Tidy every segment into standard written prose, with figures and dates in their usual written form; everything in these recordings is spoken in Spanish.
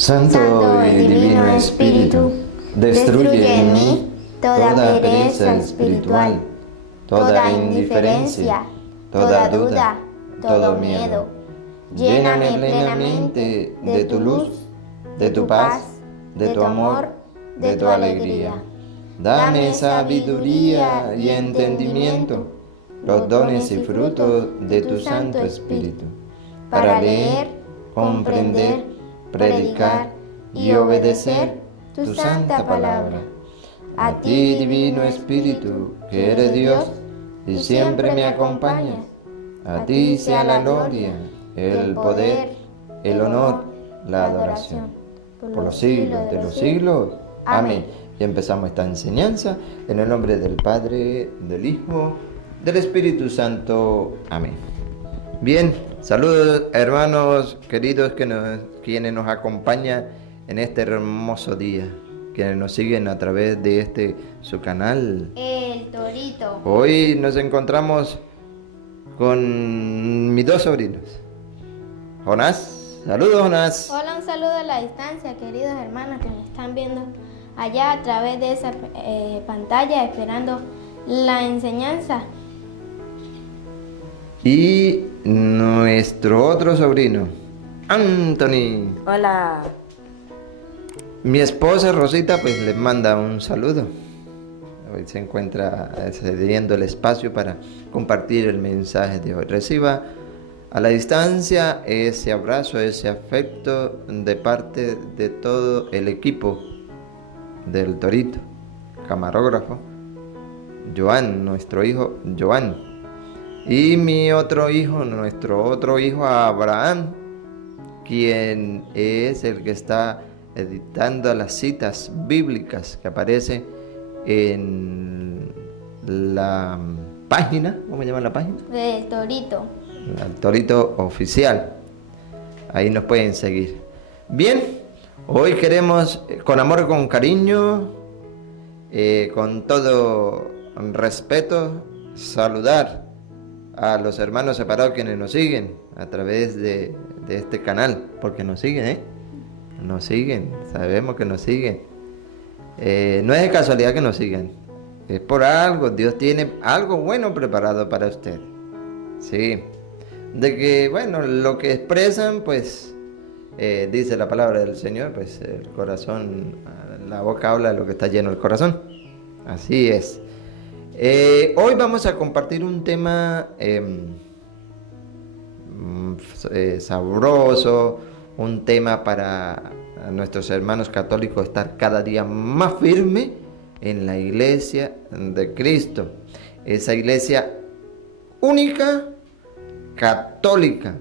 Santo y Divino Espíritu, destruye en mí toda pereza espiritual, toda indiferencia, toda duda, todo miedo. Lléname plenamente de tu luz, de tu paz, de tu amor, de tu alegría. Dame sabiduría y entendimiento, los dones y frutos de tu Santo Espíritu, para leer, comprender, predicar y obedecer tu santa palabra. A ti, Divino Espíritu, que eres Dios y siempre me acompañas, a ti sea la gloria, el poder, el honor, la adoración, por los siglos de los siglos. Amén. Y empezamos esta enseñanza en el nombre del Padre, del Hijo, del Espíritu Santo. Amén. Bien, saludos hermanos queridos quienes nos acompañan en este hermoso día, quienes nos siguen a través de su canal, El Torito. Hoy nos encontramos con mis dos sobrinos. Jonás, saludos Jonás. Hola, un saludo a la distancia, queridos hermanos que me están viendo allá a través de esa pantalla, esperando la enseñanza. Y nuestro otro sobrino, Anthony. Hola. Mi esposa Rosita pues les manda un saludo. Hoy se encuentra cediendo el espacio para compartir el mensaje de hoy. Reciba a la distancia ese abrazo, ese afecto de parte de todo el equipo del Torito, camarógrafo, Joan, nuestro hijo Joan, y mi otro hijo, nuestro otro hijo Abraham, quien es el que está editando las citas bíblicas que aparece en la página, ¿cómo se llama la página? Del Torito. El Torito Oficial. Ahí nos pueden seguir. Bien, hoy queremos, con amor y con cariño, con todo respeto, saludar a los hermanos separados quienes nos siguen a través de este canal, porque nos siguen, nos siguen, sabemos que nos siguen. No es de casualidad que nos sigan, es por algo. Dios tiene algo bueno preparado para usted. Sí, de que, bueno, lo que expresan, pues, dice la palabra del Señor, pues el corazón, la boca habla de lo que está lleno el corazón. Así es. Hoy vamos a compartir un tema sabroso, un tema para nuestros hermanos católicos estar cada día más firme en la iglesia de Cristo. Esa iglesia única, católica,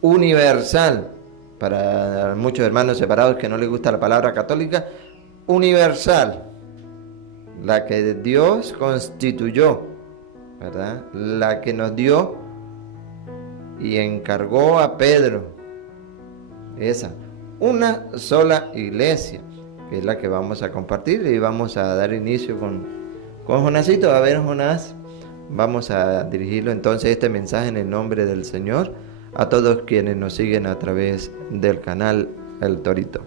universal. Para muchos hermanos separados que no les gusta la palabra católica, universal. La que Dios constituyó, ¿verdad? La que nos dio y encargó a Pedro. Esa, una sola iglesia, que es la que vamos a compartir, y vamos a dar inicio con Jonásito. A ver, Jonás, vamos a dirigirlo entonces este mensaje en el nombre del Señor a todos quienes nos siguen a través del canal El Torito.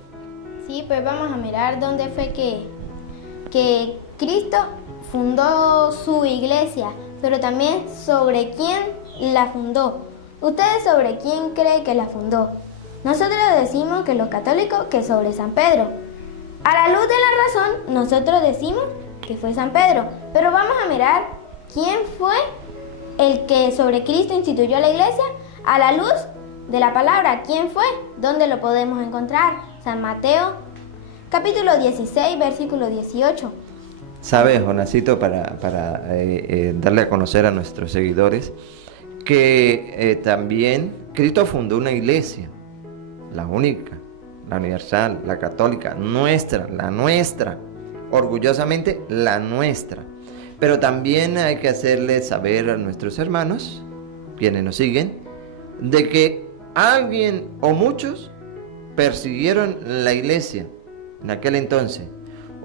Sí, pues vamos a mirar dónde fue que Cristo fundó su iglesia, pero también sobre quién la fundó. ¿Ustedes sobre quién creen que la fundó? Nosotros decimos que los católicos que sobre San Pedro. A la luz de la razón, nosotros decimos que fue San Pedro, pero vamos a mirar quién fue el que sobre Cristo instituyó la iglesia a la luz de la palabra. ¿Quién fue? ¿Dónde lo podemos encontrar? San Mateo, capítulo 16, versículo 18. ¿Sabes, Jonásito, para darle a conocer a nuestros seguidores que también Cristo fundó una iglesia, la única, la universal, la católica, la nuestra, orgullosamente la nuestra. Pero también hay que hacerles saber a nuestros hermanos, quienes nos siguen, de que alguien o muchos persiguieron la iglesia en aquel entonces.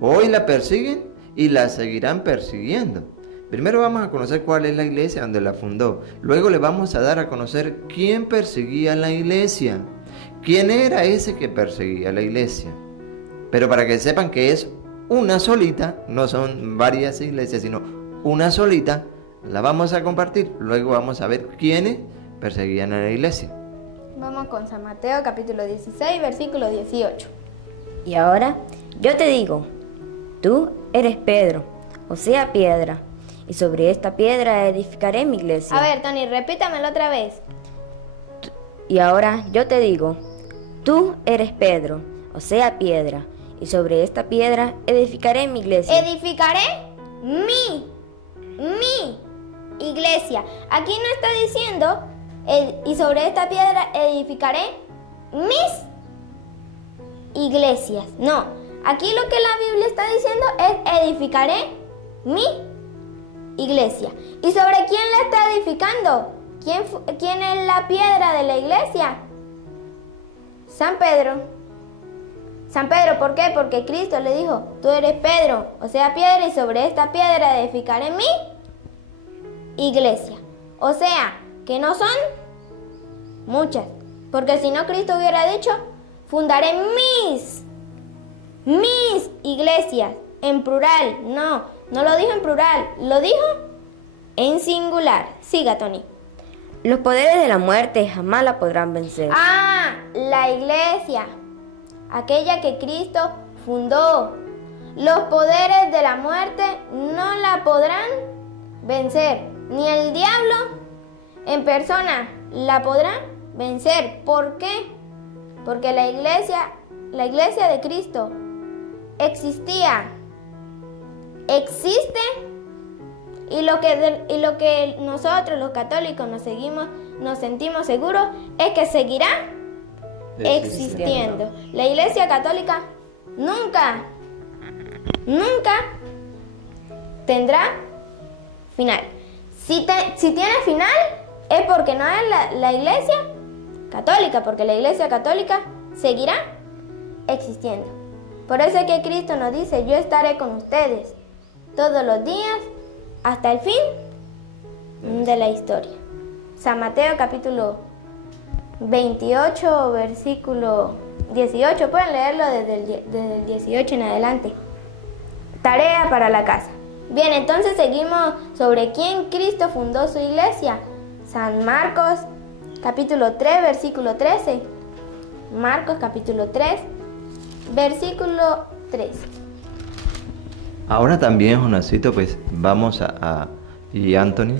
Hoy la persiguen y la seguirán persiguiendo. Primero vamos a conocer cuál es la iglesia donde la fundó. Luego le vamos a dar a conocer quién perseguía la iglesia, quién era ese que perseguía a la iglesia. Pero para que sepan que es una solita, no son varias iglesias, sino una solita, la vamos a compartir. Luego vamos a ver quiénes perseguían a la iglesia. Vamos con San Mateo capítulo 16, versículo 18. Y ahora yo te digo, tú eres Pedro, o sea, piedra, y sobre esta piedra edificaré mi iglesia. A ver, Tony, repítamelo otra vez. Y ahora yo te digo, tú eres Pedro, o sea, piedra, y sobre esta piedra edificaré mi iglesia. Edificaré mi iglesia. Aquí no está diciendo, y sobre esta piedra edificaré mis iglesias. No, aquí lo que la Biblia está diciendo es edificaré mi iglesia. ¿Y sobre quién la está edificando? ¿Quién es la piedra de la iglesia? San Pedro. San Pedro, ¿por qué? Porque Cristo le dijo, tú eres Pedro, o sea, piedra, y sobre esta piedra edificaré mi iglesia. O sea, que no son muchas, porque si no Cristo hubiera dicho, fundaré mis iglesias, en plural. No lo dijo en plural, lo dijo en singular. Siga, Tony. Los poderes de la muerte jamás la podrán vencer. Ah, la iglesia, aquella que Cristo fundó. Los poderes de la muerte no la podrán vencer, ni el diablo en persona la podrá vencer. ¿Por qué? Porque la iglesia de Cristo existía, existe, y lo que nosotros los católicos nos sentimos seguros es que seguirá existiendo. La iglesia católica nunca tendrá final. Si tiene final es porque no es la iglesia católica, porque la iglesia católica seguirá existiendo. Por eso es que Cristo nos dice, yo estaré con ustedes todos los días hasta el fin de la historia. San Mateo capítulo 28, versículo 18. Pueden leerlo desde el 18 en adelante. Tarea para la casa. Bien, entonces seguimos sobre quién Cristo fundó su iglesia. San Marcos capítulo 3, versículo 13. Marcos capítulo 3, versículo 13. Ahora también, Jonasito, pues vamos y Anthony,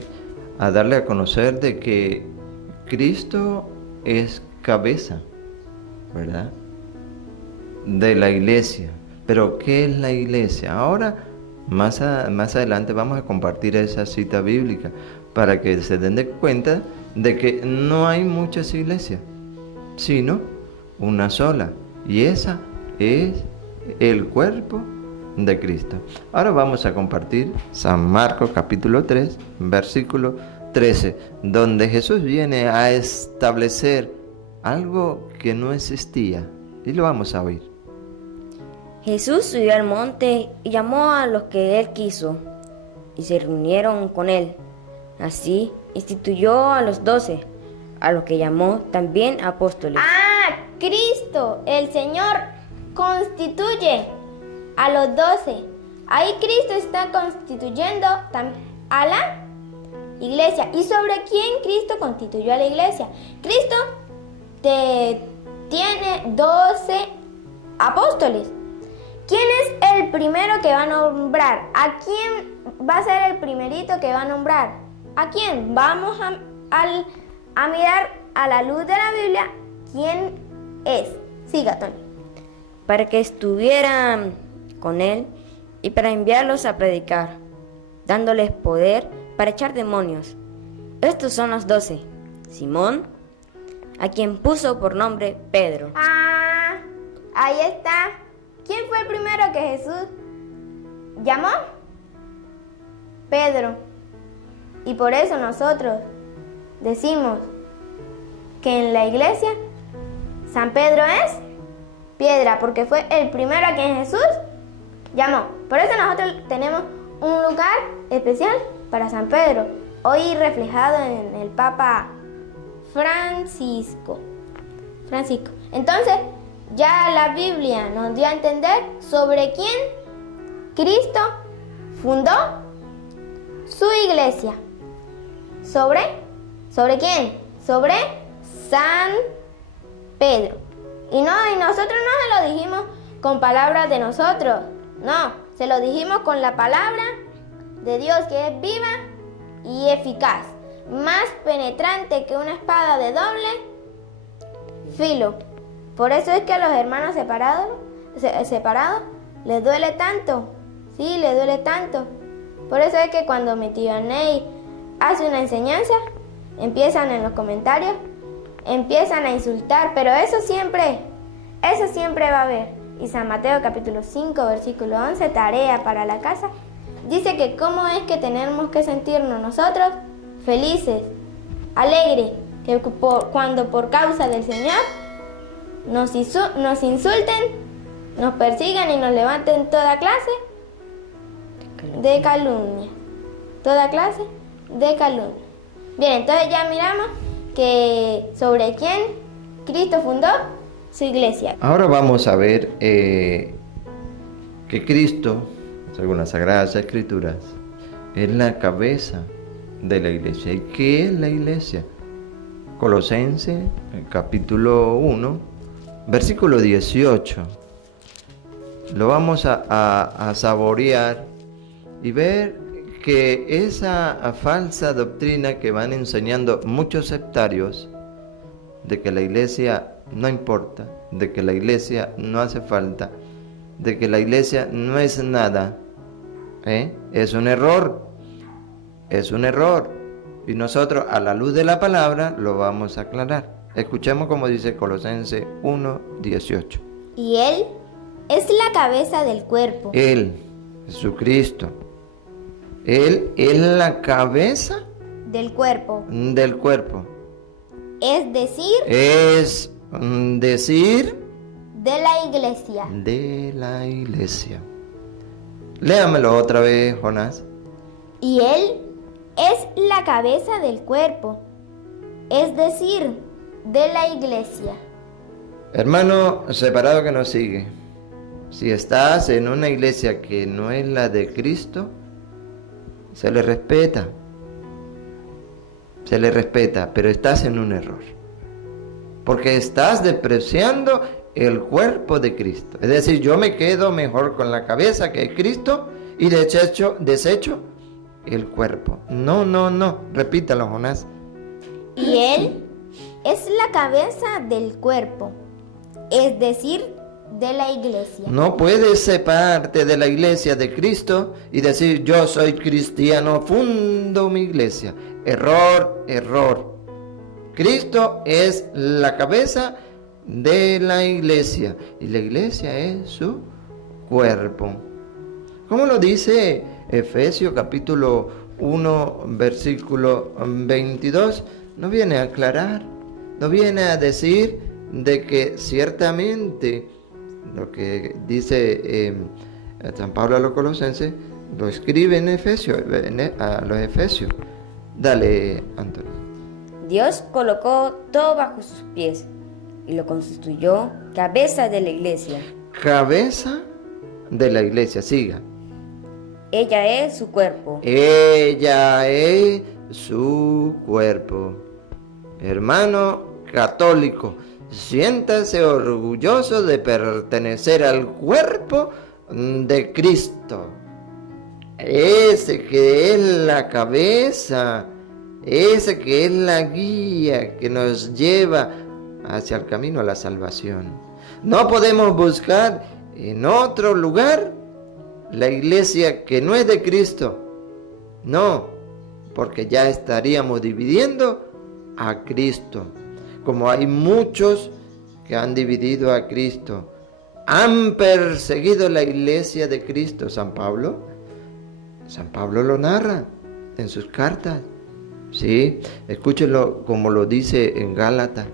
a darle a conocer de que Cristo es cabeza, ¿verdad?, de la iglesia. Pero ¿qué es la iglesia? Ahora, más adelante vamos a compartir esa cita bíblica para que se den de cuenta de que no hay muchas iglesias, sino una sola, y esa es el cuerpo de Cristo. Ahora vamos a compartir San Marcos capítulo 3, versículo 13, donde Jesús viene a establecer algo que no existía, y lo vamos a oír. Jesús subió al monte y llamó a los que él quiso, y se reunieron con él. Así instituyó a los 12, a los que llamó también apóstoles. Ah, Cristo, el Señor, constituye a los 12. Ahí Cristo está constituyendo a la iglesia. ¿Y sobre quién Cristo constituyó a la iglesia? Cristo tiene 12 apóstoles. ¿Quién es el primero que va a nombrar? ¿A quién va a ser el primerito que va a nombrar? ¿A quién? Vamos a mirar a la luz de la Biblia quién es. Siga, Tony. Para que estuvieran con él y para enviarlos a predicar, dándoles poder para echar demonios. Estos son los 12. Simón, a quien puso por nombre Pedro. Ah, ahí está. ¿Quién fue el primero que Jesús llamó? Pedro. Y por eso nosotros decimos que en la iglesia San Pedro es piedra, porque fue el primero a quien Jesús llamó. Por eso nosotros tenemos un lugar especial para San Pedro, hoy reflejado en el Papa Francisco. Entonces, ya la Biblia nos dio a entender sobre quién Cristo fundó su iglesia. ¿Sobre quién? Sobre San Pedro. Y nosotros no se lo dijimos con palabras de nosotros. No, se lo dijimos con la palabra de Dios, que es viva y eficaz, más penetrante que una espada de doble filo. Por eso es que a los hermanos separados les duele tanto. Sí, les duele tanto. Por eso es que cuando mi tío Ney hace una enseñanza, empiezan en los comentarios, empiezan a insultar, pero eso siempre va a haber. Y San Mateo capítulo 5, versículo 11, tarea para la casa, dice que cómo es que tenemos que sentirnos nosotros felices, alegres, que cuando por causa del Señor nos insulten, nos persigan y nos levanten toda clase de calumnia. Toda clase de calumnia. Bien, entonces ya miramos que sobre quién Cristo fundó su iglesia. Ahora vamos a ver que Cristo, según las Sagradas Escrituras, es la cabeza de la iglesia. ¿Y qué es la iglesia? Colosenses, capítulo 1, versículo 18. Lo vamos a saborear y ver que esa falsa doctrina que van enseñando muchos sectarios, de que la iglesia no importa, de que la iglesia no hace falta, de que la iglesia no es nada, es un error, y nosotros a la luz de la palabra lo vamos a aclarar. Escuchemos como dice Colosenses 1:18. Y Él es la cabeza del cuerpo. Él, Jesucristo, Él es la cabeza del cuerpo. Del cuerpo. Es decir, de la iglesia. De la iglesia. Léamelo otra vez, Jonás. Y Él es la cabeza del cuerpo, es decir, de la iglesia. Hermano separado que nos sigue, si estás en una iglesia que no es la de Cristo, se le respeta, pero estás en un error, porque estás despreciando el cuerpo de Cristo. Es decir, yo me quedo mejor con la cabeza que es Cristo y desecho el cuerpo. No, repítalo, Jonás. Y Él es la cabeza del cuerpo, es decir, de la iglesia. No puedes separarte de la iglesia de Cristo y decir, yo soy cristiano, fundo mi iglesia. Error. Cristo es la cabeza de la iglesia y la iglesia es su cuerpo. ¿Cómo lo dice Efesios capítulo 1 versículo 22? Nos viene a aclarar, nos viene a decir de que ciertamente lo que dice San Pablo a los Colosenses lo escribe en Efesios, a los Efesios. Dale, Antonio. Dios colocó todo bajo sus pies y lo constituyó cabeza de la iglesia. Cabeza de la iglesia, siga. Ella es su cuerpo. Ella es su cuerpo. Hermano católico, siéntase orgulloso de pertenecer al cuerpo de Cristo. Ese que es la cabeza, ese que es la guía que nos lleva hacia el camino a la salvación. No podemos buscar en otro lugar la iglesia que no es de Cristo. No, porque ya estaríamos dividiendo a Cristo. Como hay muchos que han dividido a Cristo, han perseguido la iglesia de Cristo. San Pablo lo narra en sus cartas. Sí, escúchenlo como lo dice en Gálatas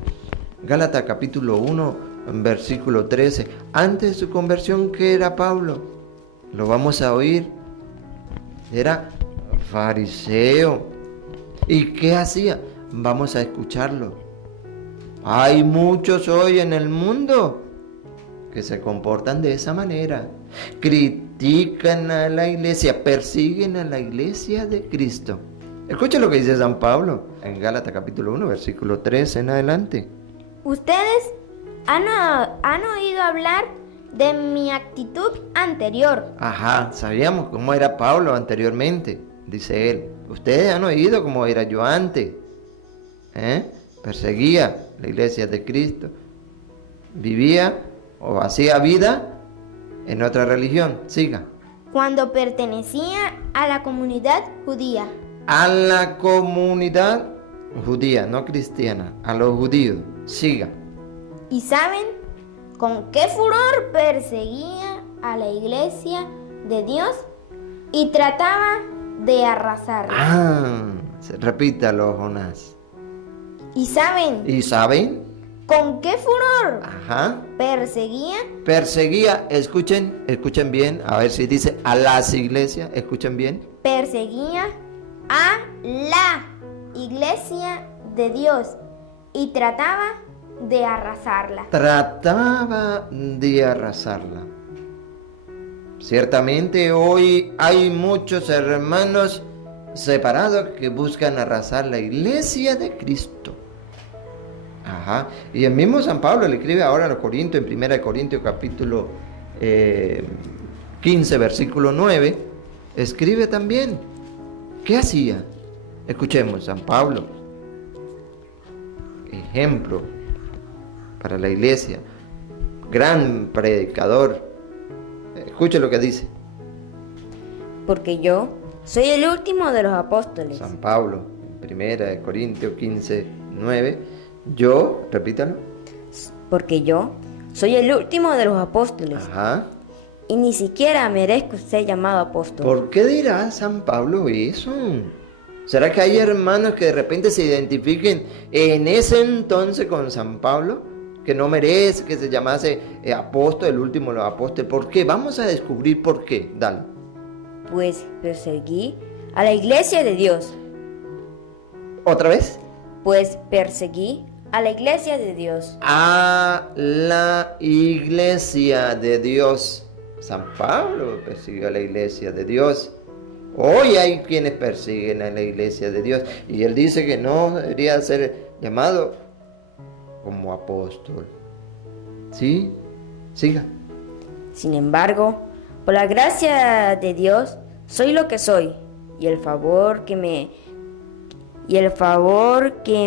capítulo 1, versículo 13. Antes de su conversión, ¿qué era Pablo? Lo vamos a oír. Era fariseo. ¿Y qué hacía? Vamos a escucharlo. Hay muchos hoy en el mundo que se comportan de esa manera. Critican a la iglesia, persiguen a la iglesia de Cristo. Escucha lo que dice San Pablo en Gálatas capítulo 1, versículo 3 en adelante. Ustedes han oído hablar de mi actitud anterior. Ajá, sabíamos cómo era Pablo anteriormente, dice él. Ustedes han oído cómo era yo antes. Perseguía la iglesia de Cristo. Vivía o hacía vida en otra religión. Siga. Cuando pertenecía a la comunidad judía. A la comunidad judía, no cristiana, a los judíos. Siga. ¿Y saben con qué furor perseguía a la iglesia de Dios y trataba de arrasarla? Repítalo, Jonás. ¿Y saben? ¿Y saben? ¿Con qué furor perseguía? Escuchen bien, a ver si dice a las iglesias, escuchen bien. Perseguía a la iglesia de Dios y trataba de arrasarla. Ciertamente hoy hay muchos hermanos separados que buscan arrasar la iglesia de Cristo. Y el mismo San Pablo le escribe ahora a los Corintios, en 1 Corintios capítulo 15, versículo 9, escribe también. ¿Qué hacía? Escuchemos, San Pablo, ejemplo para la iglesia, gran predicador. Escuche lo que dice. Porque yo soy el último de los apóstoles. San Pablo, en 1 Corintios 15, 9. Yo, repítalo. Porque yo soy el último de los apóstoles. Y ni siquiera merezco ser llamado apóstol. ¿Por qué dirá San Pablo eso? ¿Será que hay hermanos que de repente se identifiquen en ese entonces con San Pablo? Que no merece que se llamase apóstol, el último de los apóstoles. ¿Por qué? Vamos a descubrir por qué. Dale. Pues perseguí a la iglesia de Dios. ¿Otra vez? Pues perseguí a la iglesia de Dios. A la iglesia de Dios. San Pablo persiguió a la iglesia de Dios. Hoy hay quienes persiguen a la iglesia de Dios. Y él dice que no debería ser llamado como apóstol. ¿Sí? Siga. Sin embargo, por la gracia de Dios, soy lo que soy. Y el favor que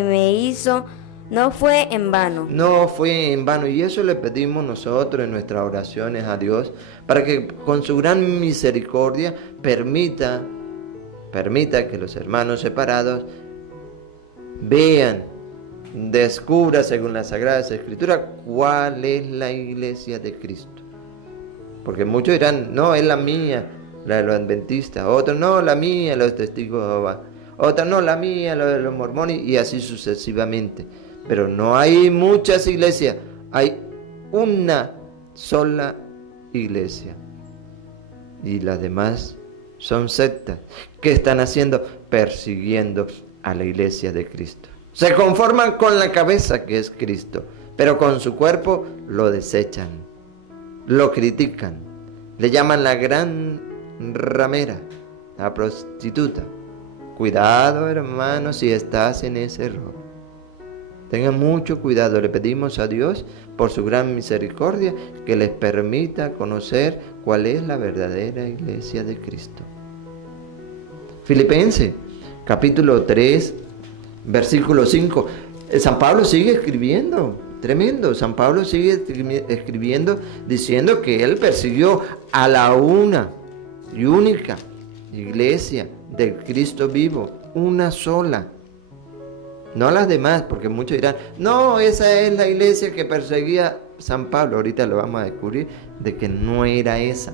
me hizo no fue en vano. No fue en vano. Y eso le pedimos nosotros en nuestras oraciones a Dios, para que con su gran misericordia permita que los hermanos separados vean, descubra según las Sagradas Escrituras cuál es la iglesia de Cristo. Porque muchos dirán, no, es la mía, la de los adventistas. Otros, no, la mía, los testigos de Jehová. Otra, no, la mía, la de los mormones, y así sucesivamente. Pero no hay muchas iglesias, hay una sola iglesia. Y las demás son sectas. ¿Qué están haciendo? Persiguiendo a la iglesia de Cristo. Se conforman con la cabeza, que es Cristo, pero con su cuerpo lo desechan, lo critican, le llaman la gran ramera, la prostituta. Cuidado, hermanos, si estás en ese error. Tengan mucho cuidado. Le pedimos a Dios, por su gran misericordia, que les permita conocer cuál es la verdadera iglesia de Cristo. Filipenses, capítulo 3, versículo 5. San Pablo sigue escribiendo. Tremendo. San Pablo sigue escribiendo diciendo que él persiguió a la una y única iglesia del Cristo vivo, una sola, no las demás, porque muchos dirán, no, esa es la iglesia que perseguía San Pablo. Ahorita lo vamos a descubrir de que no era esa.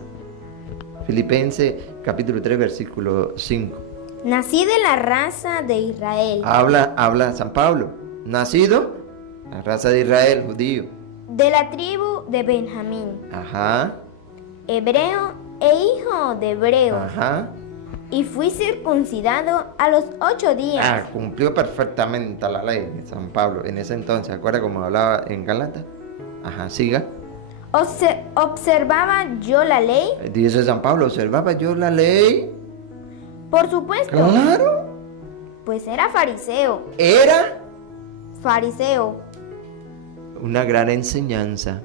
Filipenses capítulo 3 versículo 5. Nací de la raza de Israel. Habla San Pablo. Nacido, la raza de Israel, judío. De la tribu de Benjamín. Ajá. Hebreo e hijo de hebreos. Ajá. y fui circuncidado a los 8 días. Cumplió perfectamente la ley de San Pablo en ese entonces. ¿Acuerda cómo hablaba en Gálatas? Siga. ¿Observaba yo la ley? Dice San Pablo, ¿observaba yo la ley? Por supuesto. Claro. Pues era fariseo. ¿Era? Fariseo. Una gran enseñanza.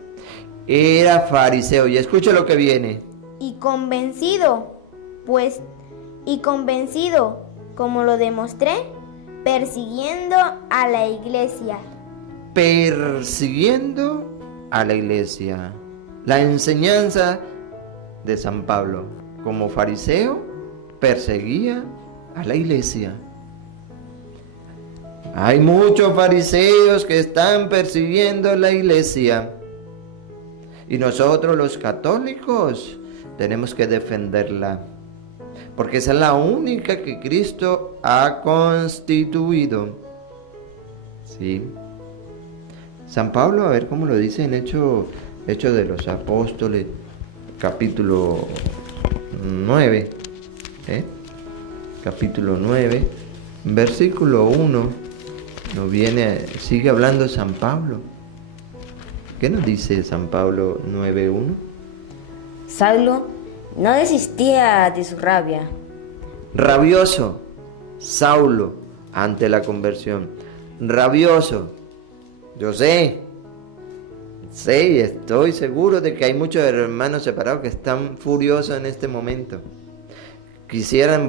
Era fariseo. Y escuche lo que viene. Y convencido, como lo demostré, persiguiendo a la iglesia. Persiguiendo a la iglesia. La enseñanza de San Pablo. Como fariseo, perseguía a la iglesia. Hay muchos fariseos que están persiguiendo a la iglesia. Y nosotros los católicos tenemos que defenderla. Porque esa es la única que Cristo ha constituido. Sí. San Pablo, a ver cómo lo dice en Hechos de los Apóstoles, capítulo 9. Capítulo 9, versículo 1. Sigue hablando San Pablo. ¿Qué nos dice San Pablo 9:1? Saulo no desistía de su rabia. Rabioso, Saulo, ante la conversión. Rabioso. Yo sé, y estoy seguro de que hay muchos hermanos separados que están furiosos en este momento. Quisieran,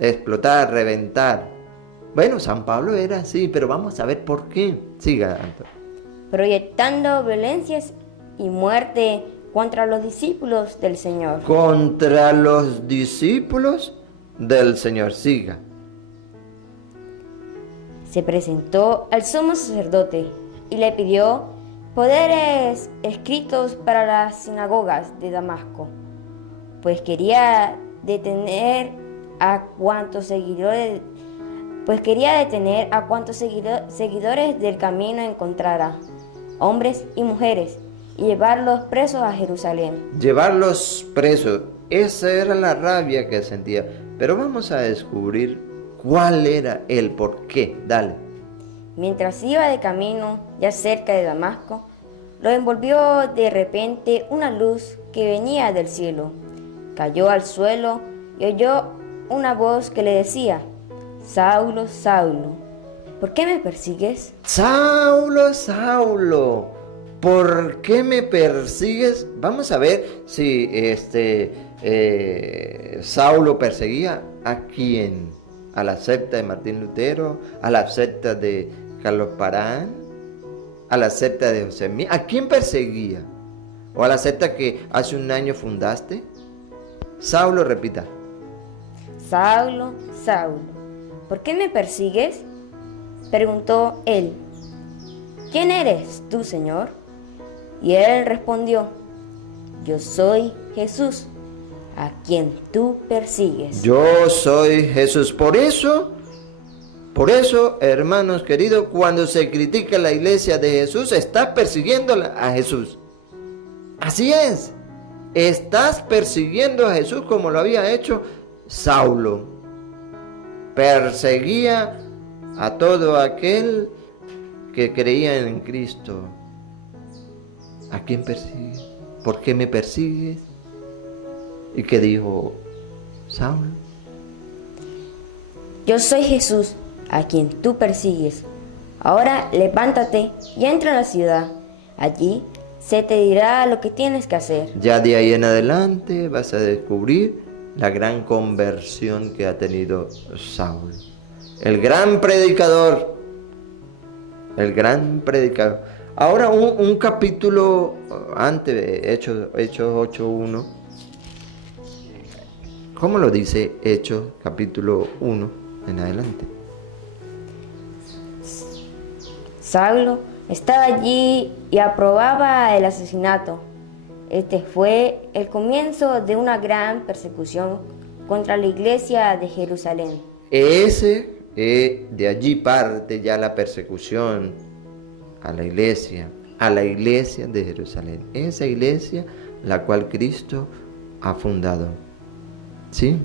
explotar, reventar. Bueno, San Pablo era así, pero vamos a ver por qué. Siga, Antonio. Proyectando violencias y muerte contra los discípulos del Señor. Contra los discípulos del Señor. Siga. Se presentó al sumo sacerdote y le pidió poderes escritos para las sinagogas de Damasco, pues quería detener a cuantos seguidores del camino encontrara, hombres y mujeres, y llevarlos presos a Jerusalén. Llevarlos presos, esa era la rabia que sentía. Pero vamos a descubrir cuál era el porqué. Dale. Mientras iba de camino, ya cerca de Damasco, lo envolvió de repente una luz que venía del cielo. Cayó al suelo y oyó una voz que le decía: Saulo, Saulo, ¿por qué me persigues? Saulo, Saulo, ¿por qué me persigues? Vamos a ver si Saulo perseguía a quién. A la secta de Martín Lutero, a la secta de Carlos Parán, a la secta de José Mí. ¿A quién perseguía? ¿O a la secta que hace un año fundaste? Saulo, repita. Saulo, Saulo, ¿por qué me persigues? Preguntó él. ¿Quién eres tú, Señor? Y él respondió: Yo soy Jesús, a quien tú persigues. Yo soy Jesús. Por eso, hermanos queridos, cuando se critica la iglesia de Jesús, estás persiguiendo a Jesús. Así es. Estás persiguiendo a Jesús como lo había hecho Saulo. Perseguía a todo aquel que creía en Cristo. ¿A quién persigues? ¿Por qué me persigues? ¿Y qué dijo Saulo? Yo soy Jesús, a quien tú persigues. Ahora levántate y entra a la ciudad. Allí se te dirá lo que tienes que hacer. Ya de ahí en adelante vas a descubrir la gran conversión que ha tenido Saulo. El gran predicador. Ahora un capítulo antes, Hechos 8:1. ¿Cómo lo dice Hechos capítulo 1 en adelante? Saulo estaba allí y aprobaba el asesinato. Este fue el comienzo de una gran persecución contra la iglesia de Jerusalén. De allí parte ya la persecución a la iglesia de Jerusalén. Esa iglesia la cual Cristo ha fundado. ¿Sí?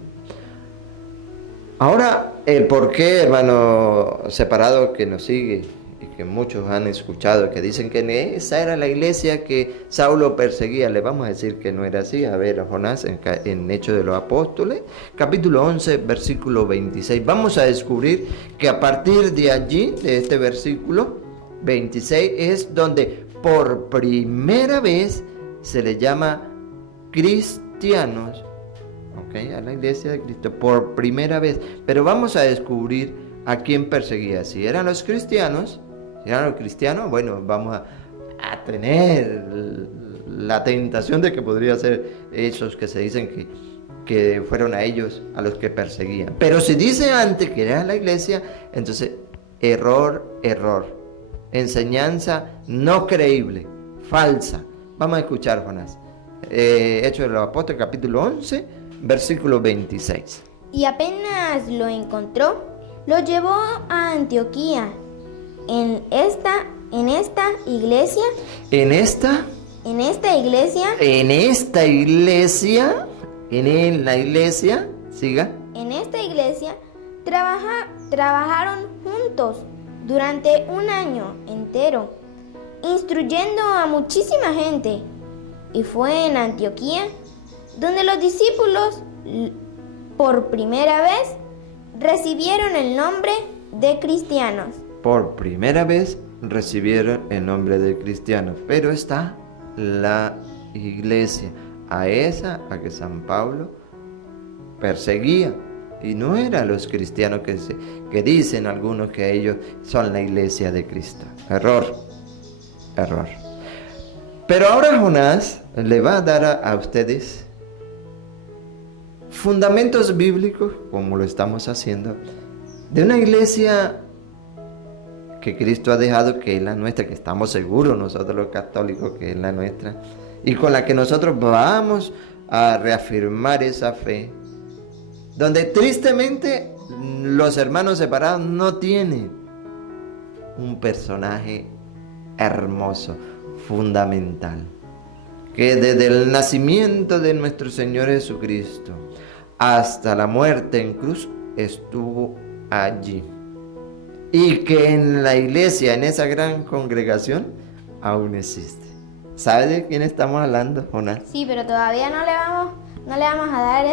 Ahora, el por qué, hermano separado que nos sigue y que muchos han escuchado, que dicen que esa era la iglesia que Saulo perseguía, le vamos a decir que no era así. A ver, Jonás, en Hechos de los Apóstoles, capítulo 11, versículo 26. Vamos a descubrir que a partir de allí, de este versículo 26, es donde por primera vez se le llama cristianos, a la iglesia de Cristo, por primera vez. Pero vamos a descubrir a quién perseguía. Si eran los cristianos, bueno, vamos a tener la tentación de que podría ser esos que se dicen que fueron a ellos a los que perseguían. Pero si dice antes que era la iglesia, entonces error. Enseñanza no creíble, falsa. Vamos a escuchar, Jonás. Hechos de los Apóstoles, capítulo 11, versículo 26. Y apenas lo encontró, lo llevó a Antioquía. En esta iglesia, siga. En esta iglesia trabajaron juntos durante un año entero, instruyendo a muchísima gente. Y fue en Antioquía donde los discípulos por primera vez recibieron el nombre de cristianos. Por primera vez recibieron el nombre de cristianos. Pero está la iglesia, a que San Pablo perseguía. Y no eran los cristianos que dicen algunos que ellos son la iglesia de Cristo. Error. Pero ahora Jonás le va a dar a ustedes fundamentos bíblicos, como lo estamos haciendo, de una iglesia que Cristo ha dejado, que es la nuestra, que estamos seguros nosotros los católicos que es la nuestra, y con la que nosotros vamos a reafirmar esa fe, donde tristemente los hermanos separados no tienen un personaje hermoso, fundamental, que desde el nacimiento de nuestro Señor Jesucristo hasta la muerte en cruz estuvo allí, y que en la iglesia, en esa gran congregación, aún existe. ¿Sabe de quién estamos hablando, Jonás? Sí, pero todavía no le vamos a dar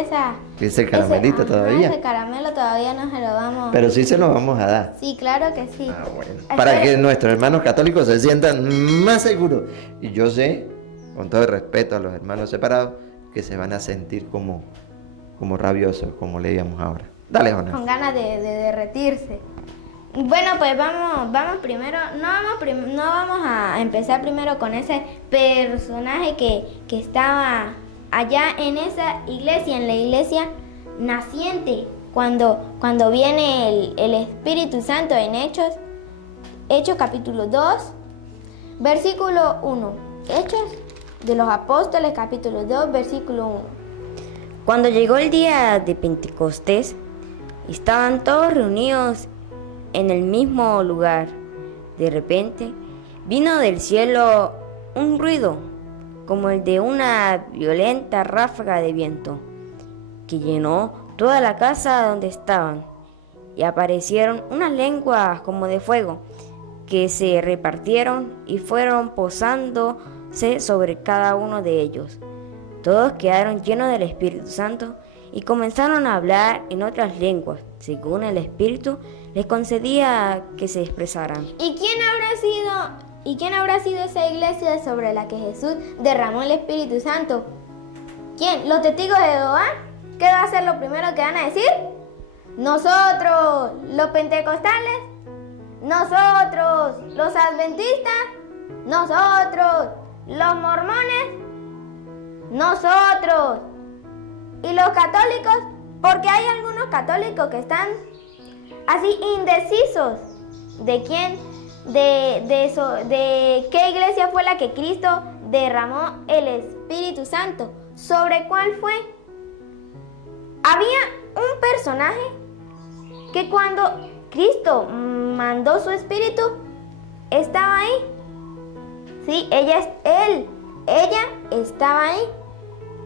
ese caramelito todavía. Ese caramelo todavía no se lo vamos. Pero sí se lo vamos a dar. Sí, claro que sí. Bueno. Para que nuestros hermanos católicos se sientan más seguros. Y yo sé, con todo el respeto a los hermanos separados, que se van a sentir como rabiosos, como leíamos ahora. Dale, Jonás. Con ganas de derretirse. Bueno, pues vamos primero, no vamos a empezar primero con ese personaje que estaba allá en esa iglesia, en la iglesia naciente, cuando viene el Espíritu Santo en Hechos capítulo 2, versículo 1. Hechos de los Apóstoles, capítulo 2, versículo 1. Cuando llegó el día de Pentecostés, estaban todos reunidos en el mismo lugar. De repente, vino del cielo un ruido, como el de una violenta ráfaga de viento, que llenó toda la casa donde estaban, y aparecieron unas lenguas como de fuego, que se repartieron y fueron posándose sobre cada uno de ellos. Todos quedaron llenos del Espíritu Santo y comenzaron a hablar en otras lenguas, según el Espíritu les concedía que se expresaran. ¿Y quién habrá sido esa iglesia sobre la que Jesús derramó el Espíritu Santo? ¿Quién? ¿Los testigos de Jehová? ¿Qué va a ser lo primero que van a decir? Nosotros, los pentecostales, nosotros, los adventistas, nosotros, los mormones, nosotros y los católicos, porque hay algunos católicos que están así indecisos de quién, de qué iglesia fue la que Cristo derramó el Espíritu Santo. ¿Sobre cuál fue? Había un personaje que cuando Cristo mandó su Espíritu estaba ahí. Sí, ella estaba ahí.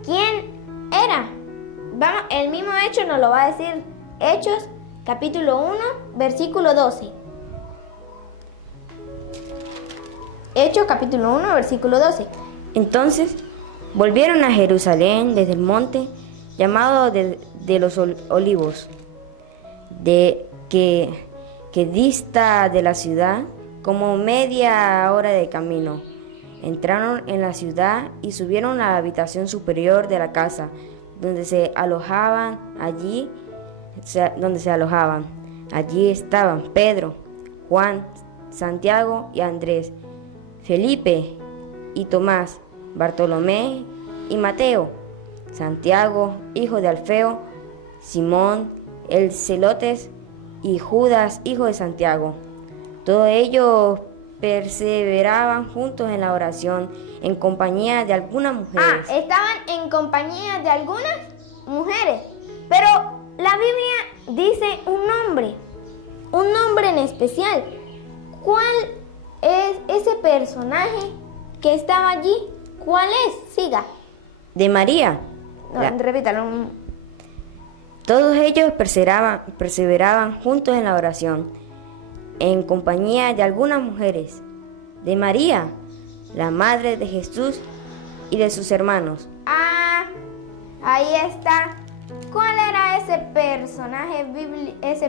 ¿Quién era? Vamos, el mismo hecho nos lo va a decir Hechos capítulo 1, versículo 12. Hechos capítulo 1, versículo 12. Entonces volvieron a Jerusalén desde el monte llamado de los Olivos, que dista de la ciudad como media hora de camino. Entraron en la ciudad y subieron a la habitación superior de la casa, donde se alojaban. Allí estaban Pedro, Juan, Santiago y Andrés, Felipe y Tomás, Bartolomé y Mateo, Santiago, hijo de Alfeo, Simón, el Celotes, y Judas, hijo de Santiago. Todos ellos perseveraban juntos en la oración, en compañía de algunas mujeres. Estaban en compañía de algunas mujeres. Pero la Biblia dice un nombre en especial. ¿Cuál es ese personaje que estaba allí? ¿Cuál es? Siga. De María. Repítalo. Todos ellos perseveraban juntos en la oración, en compañía de algunas mujeres, de María, la madre de Jesús, y de sus hermanos. Ahí está. ¿Cuál era ese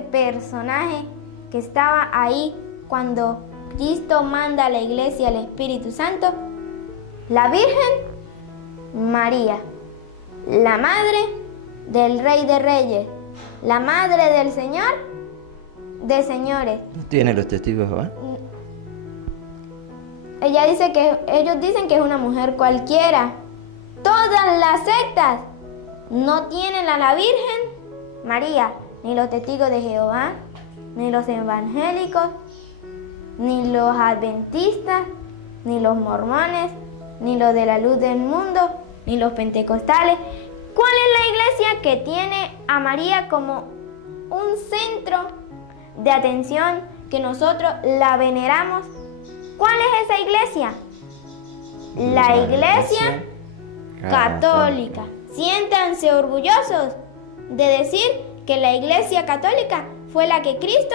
personaje que estaba ahí cuando Cristo manda a la iglesia el Espíritu Santo? La Virgen María, la madre del Rey de Reyes, la madre del Señor de señores. ¿No tiene los testigos de Jehová? Ellos dicen que es una mujer cualquiera. Todas las sectas no tienen a la Virgen María, ni los testigos de Jehová, ni los evangélicos, ni los adventistas, ni los mormones, ni los de la luz del mundo, ni los pentecostales. ¿Cuál es la iglesia que tiene a María como un centro de atención, que nosotros la veneramos? ¿Cuál es esa iglesia? La Iglesia Católica. Siéntanse orgullosos de decir que la Iglesia Católica fue la que Cristo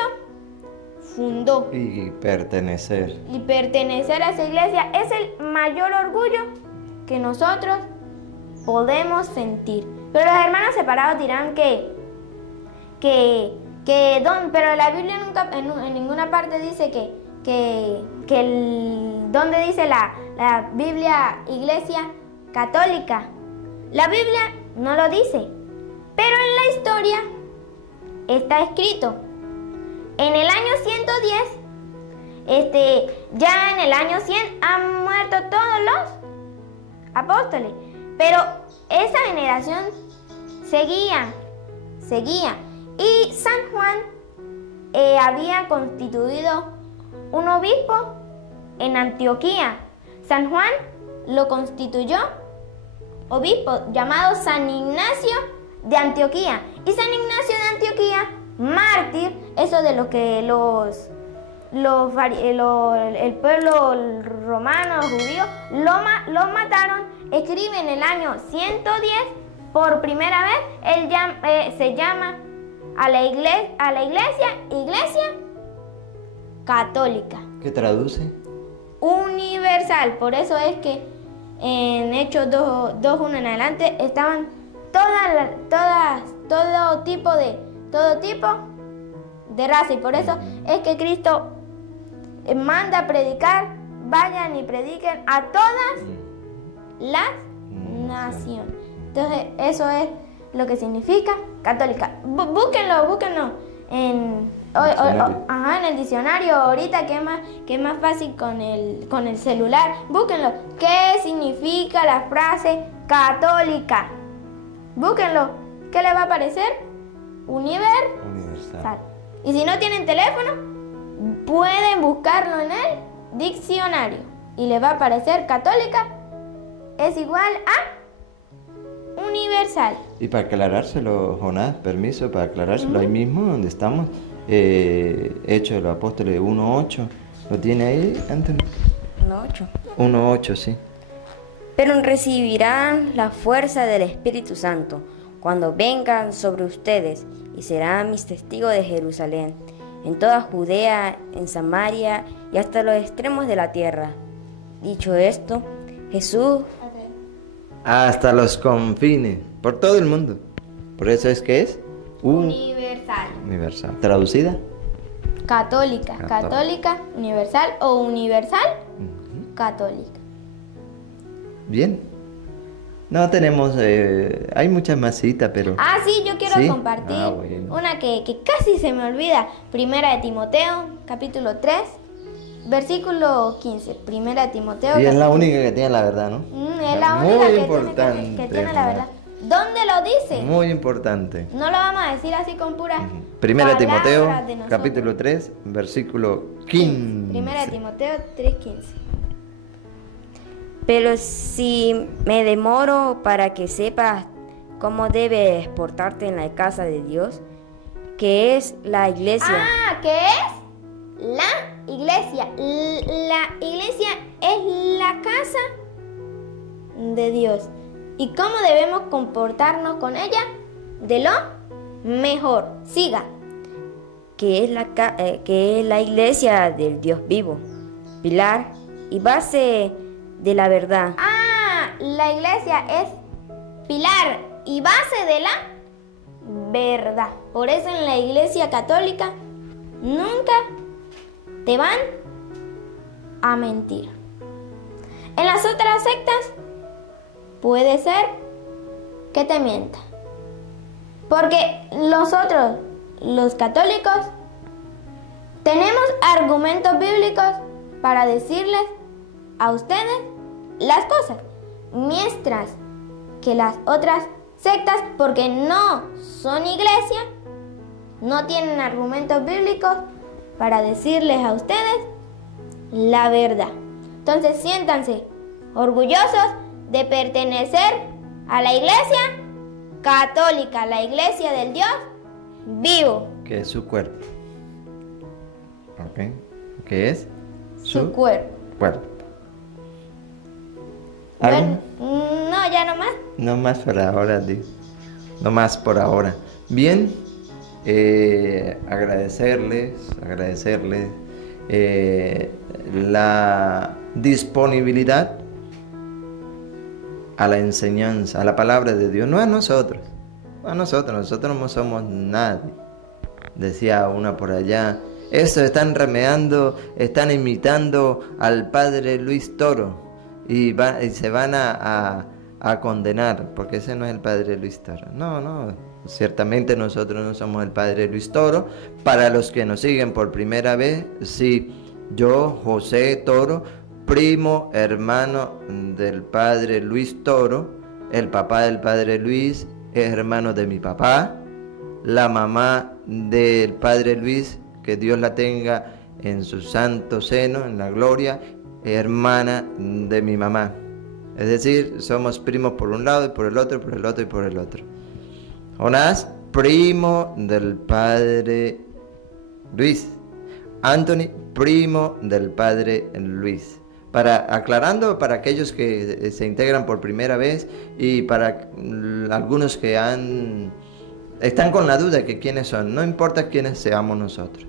fundó. Y pertenecer. Y pertenecer a esa iglesia es el mayor orgullo que nosotros podemos sentir. Pero los hermanos separados dirán pero la Biblia nunca, en ninguna parte dice ¿dónde dice la Biblia Iglesia Católica? La Biblia no lo dice, pero en la historia está escrito. En el año 110, ya en el año 100 han muerto todos los apóstoles, pero esa veneración seguía. Y San Juan había constituido un obispo en Antioquía. San Juan lo constituyó obispo, llamado San Ignacio de Antioquía. Y San Ignacio de Antioquía, mártir, eso de lo que el pueblo romano, judío, lo mataron, escribe en el año 110, por primera vez, él se llama a la iglesia Católica. ¿Qué traduce? Universal. Por eso es que en Hechos 2:1 en adelante estaban todo tipo de raza. Y por eso es que Cristo manda a predicar, vayan y prediquen a todas las naciones. Entonces eso es lo que significa católica. Búsquenlo en el diccionario ahorita, que es más fácil con el celular. Búsquenlo. ¿Qué significa la frase católica? Búsquenlo. ¿Qué les va a aparecer? Universal. Y si no tienen teléfono, pueden buscarlo en el diccionario y les va a aparecer católica es igual a universal. Y para aclarárselo, Jonás, permiso, para aclarárselo ahí mismo donde estamos, Hechos de los Apóstoles 1:8, ¿lo tiene ahí, Anthony? 1:8. 1:8, sí. Pero recibirán la fuerza del Espíritu Santo cuando vengan sobre ustedes, y serán mis testigos de Jerusalén, en toda Judea, en Samaria y hasta los extremos de la tierra. Dicho esto, Jesús hasta los confines, por todo el mundo. Por eso es que es Universal. universal. ¿Traducida? Católica. Católica, universal o universal, católica. Bien. No tenemos, hay muchas más citas, pero... Ah, sí, yo quiero ¿Sí? compartir Bueno. una que casi se me olvida. Primera de Timoteo, capítulo 3, versículo 15. Primera de Timoteo. Y es la capítulo- única que tiene la verdad, ¿no? Es la Muy única importante, que tiene la verdad. ¿Dónde lo dice? Muy importante. No lo vamos a decir así con pura Primera de Timoteo, palabras de nosotros. capítulo 3, versículo 15. Primera de Timoteo 3:15. Pero si me demoro para que sepas cómo debes portarte en la casa de Dios, que es la iglesia. Ah, ¿qué es? La iglesia. La iglesia es la casa de Dios. ¿Y cómo debemos comportarnos con ella? De lo mejor. Siga. Que es la iglesia del Dios vivo, pilar y base de la verdad. Ah, la iglesia es pilar y base de la verdad. Por eso en la iglesia católica nunca te van a mentir. En las otras sectas puede ser que te mientan. Porque nosotros, los católicos, tenemos argumentos bíblicos para decirles a ustedes las cosas, mientras que las otras sectas, porque no son iglesia, no tienen argumentos bíblicos para decirles a ustedes la verdad. Entonces siéntanse orgullosos de pertenecer a la iglesia católica, la iglesia del Dios vivo. Que es su cuerpo. ¿Ok? ¿Qué es? Su cuerpo. cuerpo. ¿Algo? Bueno, no, ya no más. No más por ahora, Dios. No más por ahora. Bien, agradecerles la disponibilidad a la enseñanza, a la palabra de Dios, no a nosotros. Nosotros no somos nadie. Decía una por allá, estos están remedando, están imitando al padre Luis Toro y se van a condenar, porque ese no es el padre Luis Toro. No, ciertamente nosotros no somos el padre Luis Toro. Para los que nos siguen por primera vez, sí, yo, José Toro, primo hermano del padre Luis Toro, el papá del padre Luis es hermano de mi papá, la mamá del padre Luis, que Dios la tenga en su santo seno, en la gloria, hermana de mi mamá. Es decir, somos primos por un lado y por el otro, por el otro y por el otro. Jonás, primo del padre Luis. Anthony, primo del padre Luis. Aclarando para aquellos que se integran por primera vez y para algunos que están con la duda de que quiénes son, no importa quiénes seamos nosotros.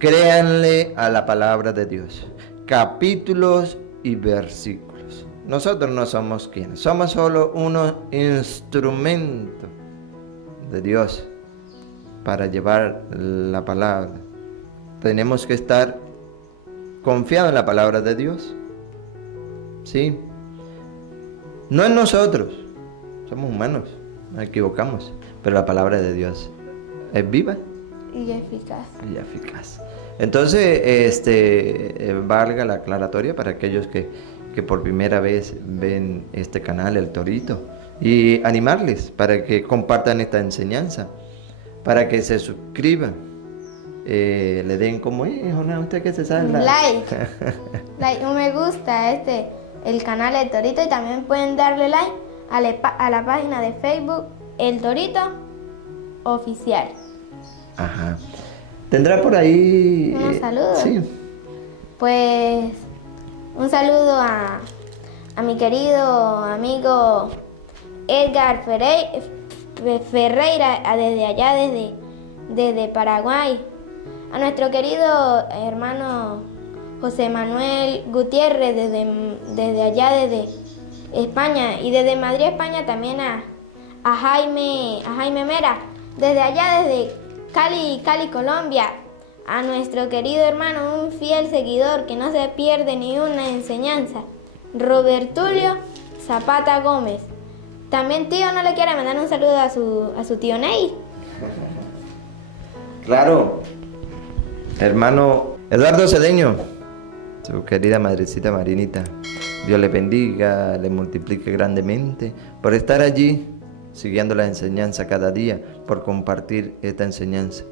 Créanle a la palabra de Dios, capítulos y versículos. Nosotros no somos quienes, somos solo unos instrumentos de Dios para llevar la palabra. Tenemos que estar confiados en la palabra de Dios. Sí. No en nosotros, somos humanos, nos equivocamos, pero la palabra de Dios es viva Y eficaz. y eficaz. Entonces, valga la aclaratoria para aquellos que por primera vez ven este canal, El Torito, y animarles para que compartan esta enseñanza, para que se suscriban, le den como, Jonás, usted que se sabe like, un me gusta el canal El Torito, y también pueden darle like a la página de Facebook El Torito Oficial. Ajá. ¿Tendrá por ahí Unos saludos. Sí. Pues un saludo a mi querido amigo Edgar Ferreira, desde allá, desde Paraguay. A nuestro querido hermano José Manuel Gutiérrez, desde allá, desde España. Y desde Madrid, España, también a Jaime Mera, desde allá, desde Cali, Colombia. A nuestro querido hermano, un fiel seguidor que no se pierde ni una enseñanza, Robertulio Zapata Gómez. También tío, ¿no le quiere mandar un saludo a su tío Ney? Claro. Hermano Eduardo Cedeño, su querida madrecita Marinita. Dios le bendiga, le multiplique grandemente por estar allí, siguiendo la enseñanza cada día, por compartir esta enseñanza.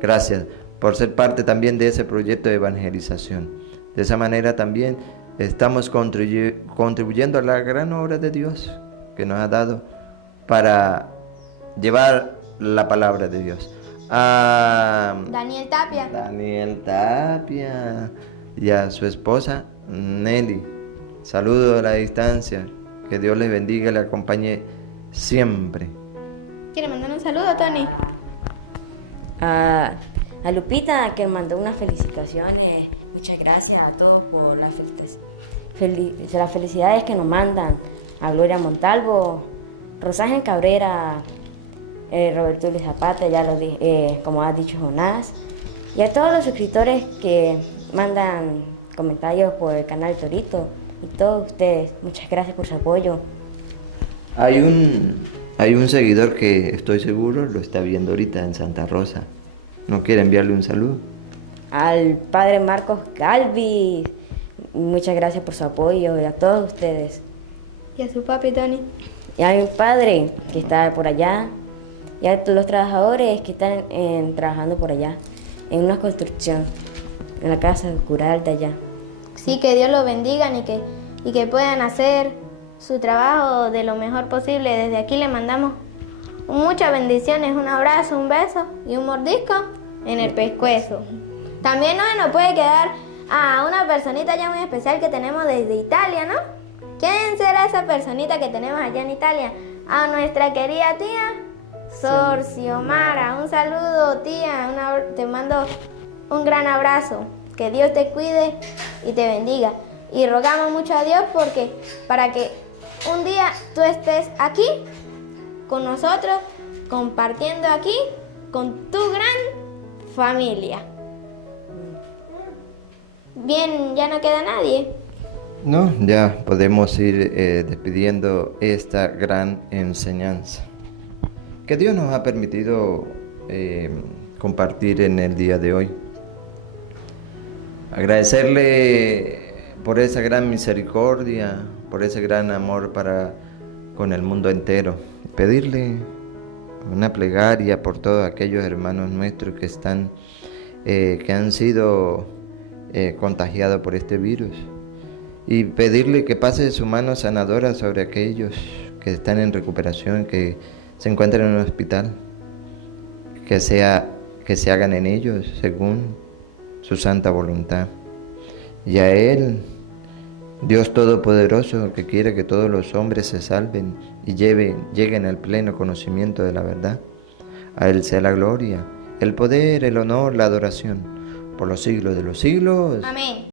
Gracias por ser parte también de ese proyecto de evangelización. De esa manera también estamos contribuyendo a la gran obra de Dios que nos ha dado para llevar la palabra de Dios. A Daniel Tapia. Daniel Tapia y a su esposa Nelly. Saludo a la distancia. Que Dios les bendiga y le acompañe siempre. ¿Quiere mandar un saludo, Tony? A Lupita, que mandó unas felicitaciones. Muchas gracias a todos por las felicidades que nos mandan. A Gloria Montalvo, Rosángel Cabrera, Roberto Luis Zapata, ya lo dije, como ha dicho Jonás. Y a todos los suscriptores que mandan comentarios por el canal Torito. Y todos ustedes, muchas gracias por su apoyo. Hay un seguidor que estoy seguro lo está viendo ahorita en Santa Rosa. ¿No quiere enviarle un saludo? Al padre Marcos Galvis, muchas gracias por su apoyo y a todos ustedes. Y a su papi, Tony. Y a mi padre que está por allá. Y a todos los trabajadores que están trabajando por allá, en una construcción, en la casa cural de allá. Sí, que Dios los bendiga y que puedan hacer su trabajo de lo mejor posible. Desde aquí le mandamos muchas bendiciones, un abrazo, un beso y un mordisco en el pescuezo. También nos puede quedar a una personita ya muy especial que tenemos desde Italia, ¿no? ¿Quién será esa personita que tenemos allá en Italia? A nuestra querida tía Sor Xiomara. Un saludo, tía, te mando un gran abrazo. Que Dios te cuide y te bendiga. Y rogamos mucho a Dios para que un día tú estés aquí con nosotros, compartiendo aquí con tu gran familia. Bien, ya no queda nadie. No, ya podemos ir despidiendo esta gran enseñanza que Dios nos ha permitido compartir en el día de hoy. Agradecerle por esa gran misericordia, por ese gran amor para con el mundo entero. Pedirle una plegaria por todos aquellos hermanos nuestros que han sido contagiados por este virus. Y pedirle que pase su mano sanadora sobre aquellos que están en recuperación, que se encuentran en un hospital, que se hagan en ellos según su santa voluntad. Y a Él, Dios Todopoderoso, que quiere que todos los hombres se salven y lleguen al pleno conocimiento de la verdad, a Él sea la gloria, el poder, el honor, la adoración, por los siglos de los siglos. Amén.